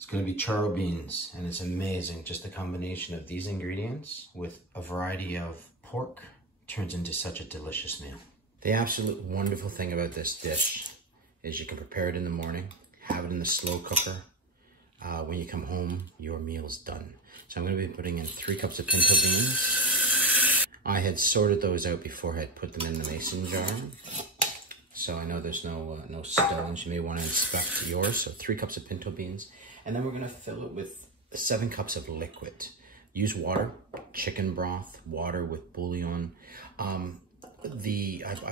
It's going to be charro beans, and it's amazing. Just the combination of these ingredients with a variety of pork turns into such a delicious meal. The absolute wonderful thing about this dish is you can prepare it in the morning, have it in the slow cooker. When you come home, your meal's done. So I'm going to be putting in 3 cups of pinto beans. I had sorted those out before I had put them in the mason jar. So I know there's no stones. You may want to inspect yours. So 3 cups of pinto beans. And then we're going to fill it with 7 cups of liquid. Use water, chicken broth, water with bullion. I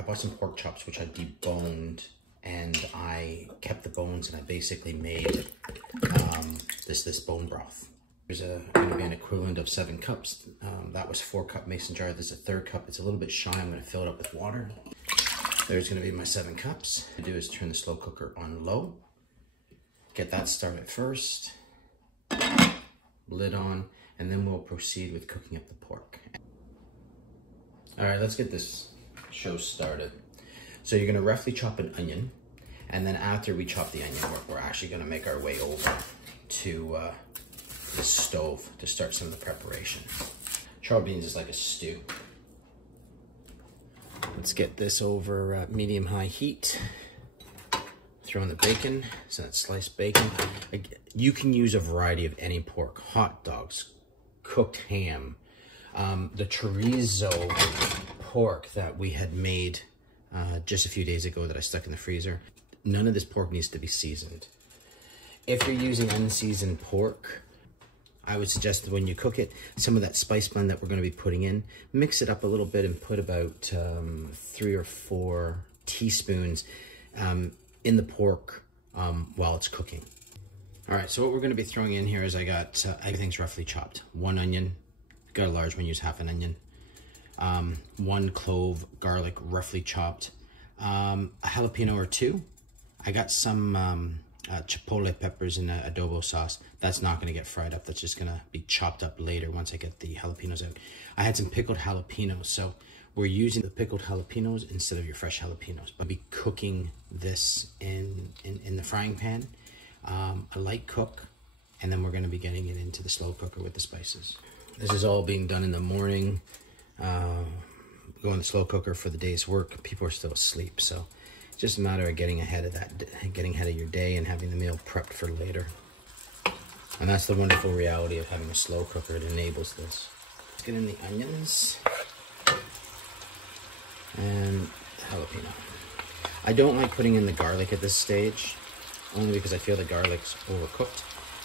bought some pork chops, which I deboned, and I kept the bones, and I basically made this bone broth. There's going to be an equivalent of 7 cups. That was 4-cup mason jar. This is a 3rd cup. It's a little bit shy. I'm going to fill it up with water. There's going to be my 7 cups. What I do is turn the slow cooker on low. Get that started first. Lid on, and then we'll proceed with cooking up the pork. All right, let's get this show started. So you're going to roughly chop an onion, and then after we chop the onion, we're actually going to make our way over to the stove to start some of the preparation. Charro beans is like a stew. Let's get this over medium-high heat. Throw in the bacon, so that's sliced bacon. You can use a variety of any pork, hot dogs, cooked ham, the chorizo pork that we had made just a few days ago that I stuck in the freezer. None of this pork needs to be seasoned. If you're using unseasoned pork, I would suggest that when you cook it, some of that spice blend that we're going to be putting in, mix it up a little bit and put about 3 or 4 teaspoons in the pork while it's cooking. All right, so what we're going to be throwing in here is I got everything's roughly chopped. 1 onion, got a large one, use half an onion. 1 clove, garlic, roughly chopped. A jalapeno or 2. I got some Chipotle peppers in an adobo sauce. That's not going to get fried up. That's just going to be chopped up later once I get the jalapenos out. I had some pickled jalapenos, so we're using the pickled jalapenos instead of your fresh jalapenos. I'll be cooking this in the frying pan, a light cook, and then we're going to be getting it into the slow cooker with the spices. This is all being done in the morning. Go in the slow cooker for the day's work. People are still asleep, so it's just a matter of getting ahead of that, getting ahead of your day and having the meal prepped for later. And that's the wonderful reality of having a slow cooker. It enables this. Let's get in the onions and jalapeno. I don't like putting in the garlic at this stage, only because I feel the garlic's overcooked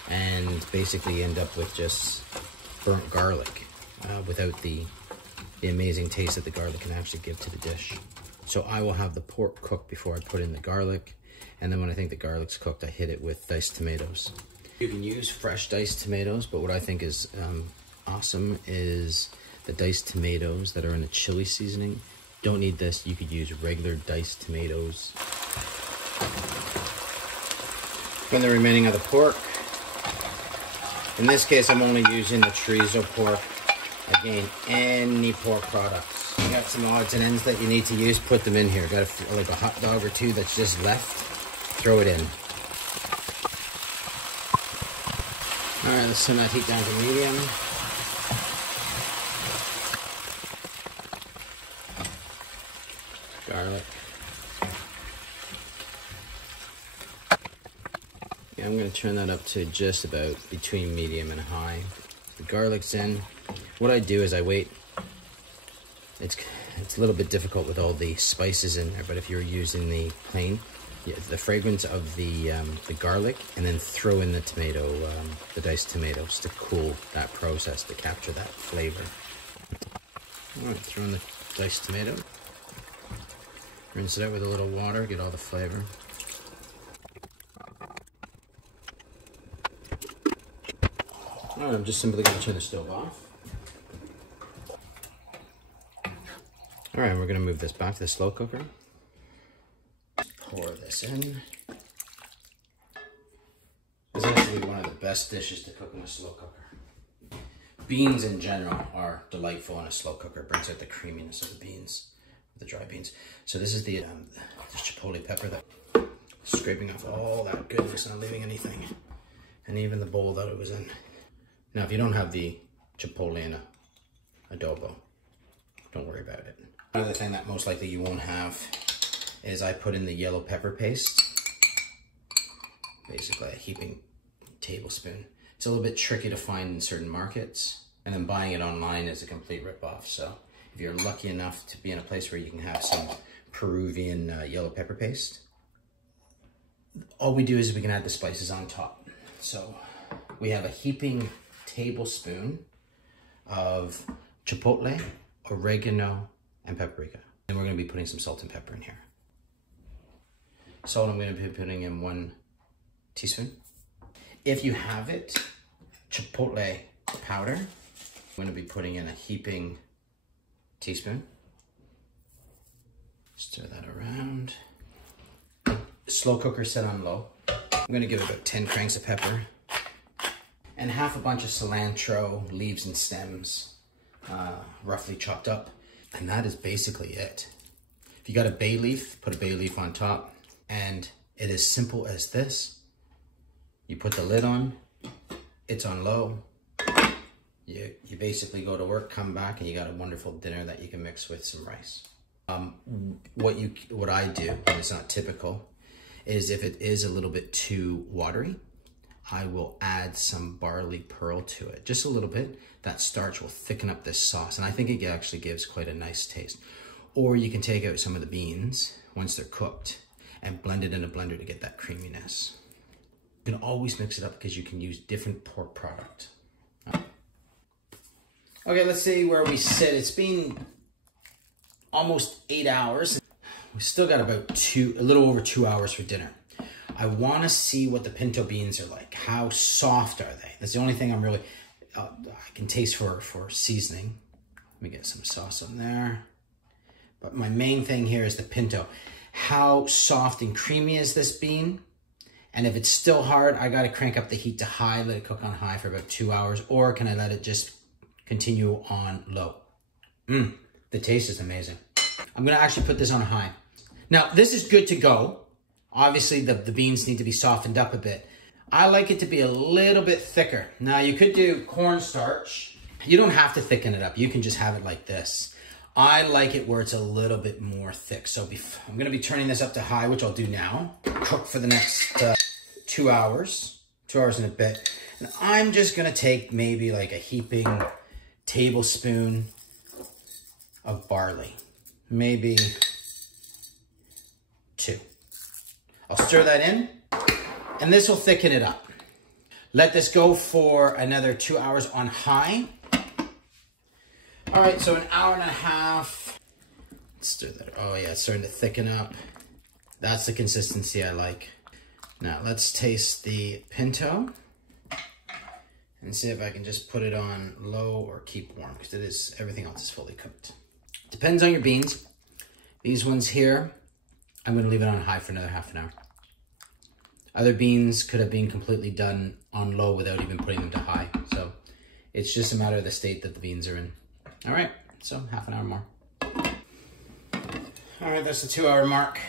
and basically end up with just burnt garlic without the amazing taste that the garlic can actually give to the dish. So I will have the pork cooked before I put in the garlic, and then when I think the garlic's cooked, I hit it with diced tomatoes. You can use fresh diced tomatoes, but what I think is awesome is the diced tomatoes that are in a chili seasoning. Don't need this. You could use regular diced tomatoes. Put in the remaining of the pork. In this case, I'm only using the chorizo pork. Again, any pork products. You got some odds and ends that you need to use, put them in here. Got like a hot dog or 2 that's just left, throw it in. All right, let's turn that heat down to medium. Garlic. Yeah, I'm going to turn that up to just about between medium and high. The garlic's in. What I do is I wait. It's a little bit difficult with all the spices in there, but if you're using the plain, the fragrance of the garlic, and then throw in the tomato, the diced tomatoes to cool that process, to capture that flavor. All right, throw in the diced tomato. Rinse it out with a little water, get all the flavor. All right, I'm just simply going to turn the stove off. All right, we're going to move this back to the slow cooker. Pour this in. This is actually one of the best dishes to cook in a slow cooker. Beans in general are delightful in a slow cooker. It brings out the creaminess of the beans, the dry beans. So this is the chipotle pepper that scraping off all that goodness, not leaving anything. and even the bowl that it was in. Now, if you don't have the Chipotle in a adobo, don't worry about it. Another thing that most likely you won't have is I put in the yellow pepper paste. Basically a heaping tablespoon. It's a little bit tricky to find in certain markets, and then buying it online is a complete ripoff. So if you're lucky enough to be in a place where you can have some Peruvian yellow pepper paste, all we do is we can add the spices on top. So we have a heaping tablespoon of Chipotle, oregano, and paprika. And we're gonna be putting some salt and pepper in here. Salt, I'm gonna be putting in 1 teaspoon. If you have it, Chipotle powder, I'm gonna be putting in a heaping teaspoon. Stir that around. Slow cooker set on low. I'm gonna give it about 10 cranks of pepper and half a bunch of cilantro, leaves and stems, roughly chopped up. And that is basically it. If you got a bay leaf, put a bay leaf on top. And it is simple as this. You put the lid on, it's on low. You basically go to work, come back, and you got a wonderful dinner that you can mix with some rice. What I do, and it's not typical, is if it is a little bit too watery, I will add some barley pearl to it, just a little bit. That starch will thicken up this sauce, and I think it actually gives quite a nice taste. Or you can take out some of the beans once they're cooked and blend it in a blender to get that creaminess. You can always mix it up because you can use different pork product. Okay, let's see where we sit. It's been almost 8 hours. We still got about a little over 2 hours for dinner. I want to see what the pinto beans are like. How soft are they? That's the only thing I'm really, I can taste for seasoning. Let me get some sauce on there. But my main thing here is the pinto. How soft and creamy is this bean? And if it's still hard, I got to crank up the heat to high, let it cook on high for about 2 hours, or can I let it just continue on low? The taste is amazing. I'm going to actually put this on high. Now, this is good to go. Obviously, the beans need to be softened up a bit. I like it to be a little bit thicker. Now, you could do cornstarch. You don't have to thicken it up. You can just have it like this. I like it where it's a little bit more thick. So I'm going to be turning this up to high, which I'll do now. Cook for the next 2 hours, 2 hours and a bit. And I'm just going to take maybe like a heaping tablespoon of barley. Maybe 2. I'll stir that in, and this will thicken it up. Let this go for another 2 hours on high. All right, so an hour and a half. Let's stir that. Oh yeah, it's starting to thicken up. That's the consistency I like. Now let's taste the pinto and see if I can just put it on low or keep warm, because everything else is fully cooked. Depends on your beans. These ones here, I'm gonna leave it on high for another half an hour. Other beans could have been completely done on low without even putting them to high. So it's just a matter of the state that the beans are in. All right, so half an hour more. All right, that's the 2 hour mark.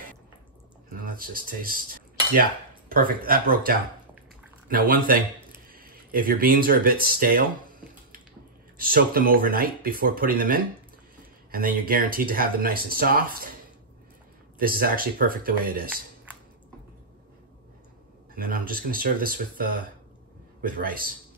Now let's just taste. Yeah, perfect, that broke down. Now one thing, if your beans are a bit stale, soak them overnight before putting them in, and then you're guaranteed to have them nice and soft. This is actually perfect the way it is. And then I'm just gonna serve this with rice.